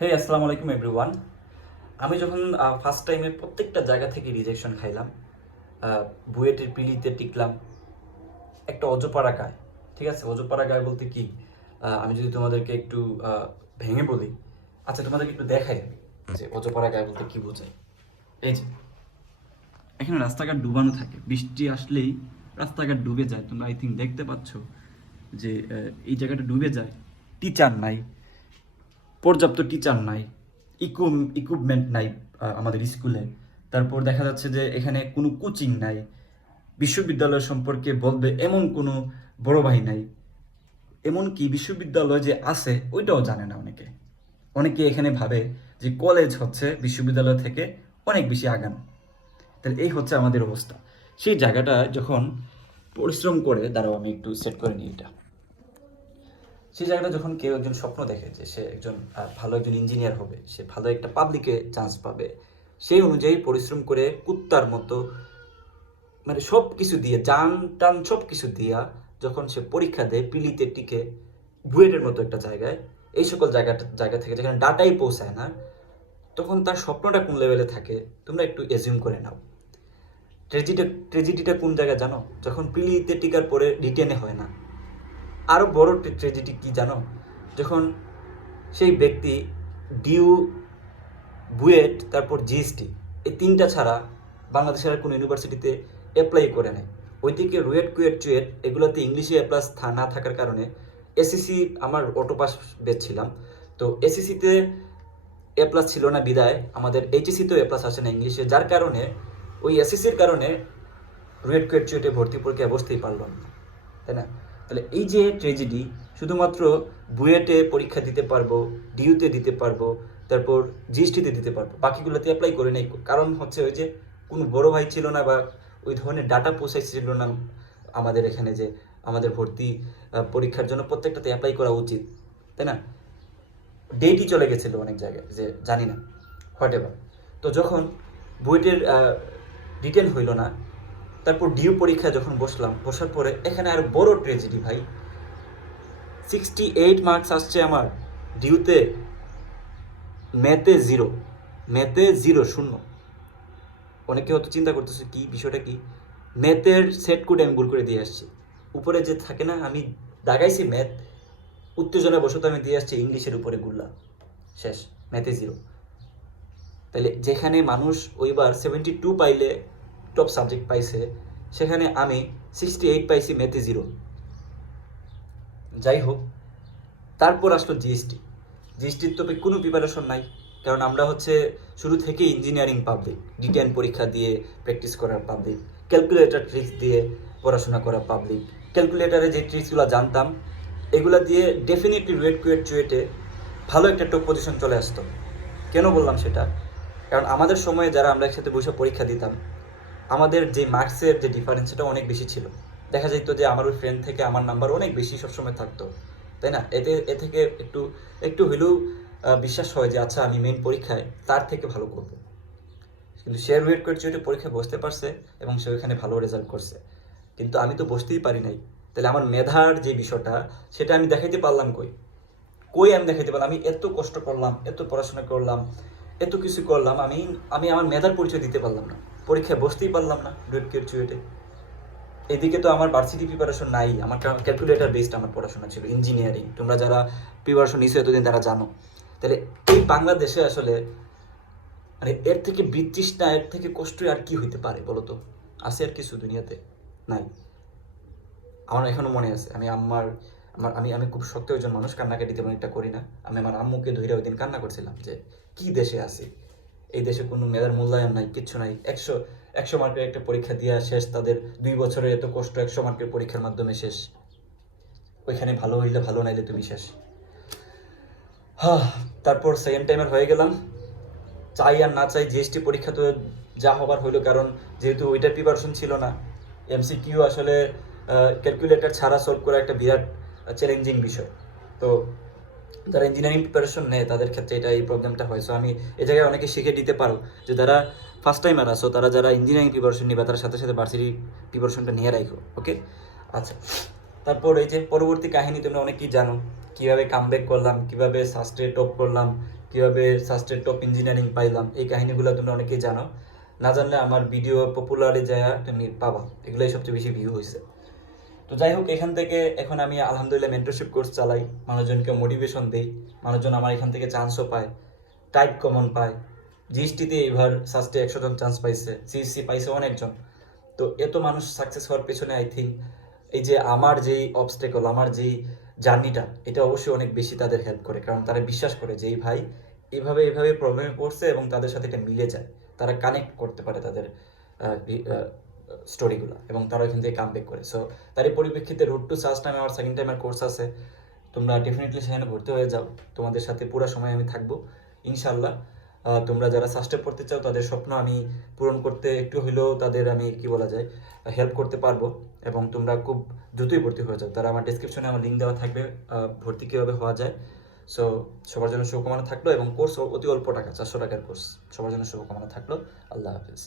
হেই আসসালামু আলাইকুম এভরিওয়ান। আমি যখন ফার্স্ট টাইমে প্রত্যেকটা জায়গা থেকে রিজেকশন খাইলাম, বুয়েটের পিলিতে টিকলাম একটা অজপাড়া গায়। ঠিক আছে, অজপাড়া গায় বলতে কি, আমি যদি তোমাদেরকে একটু ভেঙে বলি, আচ্ছা তোমাদেরকে একটু দেখাই আমি যে অজপাড়া গায় বলতে কি বোঝায়। এই যে এখানে রাস্তাঘাট ডুবানো থাকে, বৃষ্টি আসলেই রাস্তাঘাট ডুবে যায়। তোমরা আই থিঙ্ক দেখতে পাচ্ছ যে এই জায়গাটা ডুবে যায়। টিচার নাই, পর্যাপ্ত টিচার নাই, ইকুইপমেন্ট নাই আমাদের স্কুলে। তারপর দেখা যাচ্ছে যে এখানে কোনো কোচিং নাই, বিশ্ববিদ্যালয় সম্পর্কে বলবে এমন কোনো বড় ভাই নাই, এমনকি বিশ্ববিদ্যালয় যে আছে ওইটাও জানে না অনেকে। অনেকে এখানে ভাবে যে কলেজ হচ্ছে বিশ্ববিদ্যালয় থেকে অনেক বেশি আগানো। তাহলে এই হচ্ছে আমাদের অবস্থা। সেই জায়গাটা যখন পরিশ্রম করে, দাঁড়াও আমি একটু সেট করে নিই এটা। সেই জায়গাটা যখন কেউ একজন স্বপ্ন দেখে যে সে একজন ভালো একজন ইঞ্জিনিয়ার হবে, সে ভালো একটা পাবলিকে চান্স পাবে, সেই অনুযায়ী পরিশ্রম করে কুত্তার মতো, মানে সব কিছু দিয়ে জান টান সব কিছু দিয়া যখন সে পরীক্ষা দেয় পিলিতে টিকে বুয়েটের মতো একটা জায়গায়, এই সকল জায়গা থেকে যেখানে ডাটাই পৌঁছায় না, তখন তার স্বপ্নটা কোন লেভেলে থাকে তোমরা একটু এজিউম করে নাও। ট্রেজিডিটা কোন জায়গায় জানো? যখন পিলিতে টিকার পরে রিটেনে হয় না। আরও বড় ট্রেজেডি কি জানো? যখন সেই ব্যক্তি ডিউ, বুয়েট, তারপর জিএসটি, এই তিনটা ছাড়া বাংলাদেশের আর কোনো ইউনিভার্সিটিতে অ্যাপ্লাই করে নেয়। ওইদিকে রুয়েট, কুয়েট, চুয়েট এগুলোতে ইংলিশে এ প্লাস না থাকার কারণে এসএসসি, আমার অটো পাস বেচ ছিলাম, তো এসএসসিতে এ প্লাস ছিল না বিদায় আমাদের এইচএসসিতেও এ প্লাস আসে না ইংলিশে, যার কারণে ওই এসএসসির কারণে রুয়েট, কুয়েট, চুয়েটে ভর্তি পরীক্ষায় বসতেই পারলাম না, তাই না? তাহলে এই যে ট্রেজেডি, শুধুমাত্র বুয়েটে পরীক্ষা দিতে পারবো, ডিইউতে দিতে পারবো, তারপর জিএসটিতে দিতে পারবো, বাকিগুলোতে অ্যাপ্লাই করে নেই। কারণ হচ্ছে ওই যে কোনো বড় ভাই ছিল না বা ওই ধরনের ডাটা পৌঁছাইছিল না আমাদের এখানে যে আমাদের ভর্তি পরীক্ষার জন্য প্রত্যেকটাতে অ্যাপ্লাই করা উচিত, তাই না? ডেটই চলে গেছিলো অনেক জায়গায়, যে জানি না, হোয়াট এভার। তো যখন বুয়েটের রিটেন হইল না, তারপর ডিউ পরীক্ষা যখন বসার পরে এখানে আর বড় ট্রেজেডি ভাই, 68 মার্কস আসছে আমার ডিউতে, ম্যাথে জিরো, ম্যাথে জিরো, শূন্য। অনেকে হয়তো চিন্তা করতেছে কি বিষয়টা কি, ম্যাথের সেট কোড আমি ভুল করে দিয়ে আসছি। উপরে যে থাকে না, আমি দাগাইছি ম্যাথ, উত্তেজনা বসত আমি দিয়ে আসছি ইংলিশের উপরে গুল্লা, শেষ, ম্যাথে জিরো। তাহলে যেখানে মানুষ ওইবার 72 পাইলে টপ সাবজেক্ট পাইছে, সেখানে আমি 68 পাইছি, ম্যাথে জিরো। যাই হোক, তারপর আসলো জিএসটি। জিএসটির তো কোনো প্রিপারেশন নাই, কারণ আমরা হচ্ছে শুরু থেকে ইঞ্জিনিয়ারিং পাবলিক, রিটেন পরীক্ষা দিয়ে প্র্যাকটিস করার পাবলিক, ক্যালকুলেটর ট্রিক্স দিয়ে পড়াশোনা করা পাবলিক। ক্যালকুলেটারে যে ট্রিক্সগুলো জানতাম এগুলা দিয়ে ডেফিনেটলি রুয়েট, কুয়েট, চুয়েটে ভালো একটা টপ পজিশন চলে আসতো। কেন বললাম সেটা? কারণ আমাদের সময়ে যারা আমরা একসাথে বসে পরীক্ষা দিতাম, আমাদের যে মার্কসের যে ডিফারেন্স সেটা অনেক বেশি ছিল। দেখা যেত যে আমার ওই ফ্রেন্ড থেকে আমার নাম্বার অনেক বেশি সবসময় থাকতো, তাই না? এ থেকে একটু একটু হইলেও বিশ্বাস হয় যে আচ্ছা আমি মেইন পরীক্ষায় তার থেকে ভালো করবো। কিন্তু সে ওয়েট করে যেহেতু পরীক্ষায় বসতে পারছে এবং সে ওইখানে ভালো রেজাল্ট করছে, কিন্তু আমি তো বসতেই পারি নাই। তাহলে আমার মেধার যে বিষয়টা, সেটা আমি দেখাইতে পারলাম কই? কই আমি দেখাইতে পারলাম? আমি এত কষ্ট করলাম, এত পড়াশোনা করলাম, এত কিছু করলাম, আমি আমি আমার মেধার পরিচয় দিতে পারলাম না, পরীক্ষায় বসতেই পারলাম না ডুয়েট, কুয়েট, চুয়েটে। এদিকে তো আমার ভার্সিটি প্রিপারেশন নাই, আমার ক্যালকুলেটার বেসড আমার পড়াশোনা ছিল, ইঞ্জিনিয়ারিং। তোমরা যারা প্রিপারেশন নিছো এতদিন তারা জানো। তাহলে এই বাংলাদেশে আসলে মানে এর থেকে বিতৃষ্ণা, এর থেকে কষ্ট আর কি হইতে পারে বলো তো? আছে আর কিছু দুনিয়াতে? নাই। আমার এখনো মনে আছে, আমি আম্মার আমার আমি আমি খুব শক্ত একজন মানুষ, কান্নাকাটি তেমন একটা করি না। আমি আমার আম্মুকে ধরে ওই দিন কান্না করছিলাম যে কি দেশে আছি, এই দেশে কোনো মেধার মূল্যায়ন নাই, কিচ্ছু নাই। 100 মার্কের একটা পরীক্ষা দিয়া শেষ, তাদের 2 বছরের এত কষ্ট 100 মার্কের পরীক্ষার মাধ্যমে শেষ। ওইখানে ভালো হইলে ভালো, নাইলে তুমি শেষ। হ্যাঁ, তারপর সেকেন্ড টাইমের হয়ে গেলাম। চাই আর না চাই জিএসটি পরীক্ষা তো যা হবার হইলো, কারণ যেহেতু ওইটার প্রিপারেশন ছিল না। এমসিকিউ আসলে ক্যালকুলেটর ছাড়া সলভ করা একটা বিরাট চ্যালেঞ্জিং বিষয়। তো যারা ইঞ্জিনিয়ারিং প্রিপারেশন নেয় তাদের ক্ষেত্রে এটা এই প্রবলেমটা হয়। সো আমি এই জায়গায় অনেকে শিখে দিতে পারো যে যারা ফার্স্ট টাইমার আসো, তারা যারা ইঞ্জিনিয়ারিং প্রিপারেশন নিবে তার সাথে সাথে ভার্সিটি প্রিপারেশনটা নিয়ে রাখো, ওকে? আচ্ছা, তারপর এই যে পরবর্তী কাহিনী তোমরা অনেকেই জানো, কীভাবে কামব্যাক করলাম, কীভাবে সাস্টে টপ করলাম, কীভাবে সাস্টের টপ ইঞ্জিনিয়ারিং পাইলাম, এই কাহিনীগুলো তোমরা অনেকেই জানো। না জানলে আমার ভিডিও পপুলারে যায় তুমি পাবা, এগুলোই সবচেয়ে বেশি ভিউ হয়েছে। তো যাই হোক, এখান থেকে এখন আমি আলহামদুলিল্লাহ মেন্টরশিপ কোর্স চালাই, মানুষজনকে মোটিভেশন দিই, মানুষজন আমার এখান থেকে চান্সও পায়, টাইপ কমন পায়। জিএসটিতে এবার সাস্টে 100 জন চান্স পাইছে, সিএসসি পাইছে অনেকজন। তো এত মানুষ সাকসেস হওয়ার পেছনে আই থিঙ্ক এই যে আমার যেই অবস্টেকল, আমার যেই জার্নিটা, এটা অবশ্যই অনেক বেশি তাদের হেল্প করে, কারণ তারা বিশ্বাস করে যে এই ভাই এইভাবে এইভাবে প্রবলেমে পড়ছে এবং তাদের সাথে এটা মিলে যায়, তারা কানেক্ট করতে পারে তাদের স্টোরিগুলো এবং তারা এখান থেকে কামব্যাক করে। সো তারই পরিপ্রেক্ষিতে রুট টু সাস নামে আমার সেকেন্ড টাইমের কোর্স আছে, তোমরা ডেফিনেটলি সেখানে ভর্তি হয়ে যাও, তোমাদের সাথে পুরো সময় আমি থাকবো ইনশাল্লাহ। তোমরা যারা সাস্টে পড়তে চাও তাদের স্বপ্ন আমি পূরণ করতে একটু হলেও তাদের আমি কি বলা যায় হেল্প করতে পারবো, এবং তোমরা খুব দ্রুতই ভর্তি হয়ে যাও। তারা আমার ডিসক্রিপশনে আমার লিঙ্ক দেওয়া থাকবে ভর্তি কীভাবে হওয়া যায়। সো সবার জন্য শুভকামনা থাকলো, এবং কোর্স অতি অল্প টাকা, 400 টাকার কোর্স, সবার জন্য শুভকামনা থাকলো। আল্লাহ হাফিজ।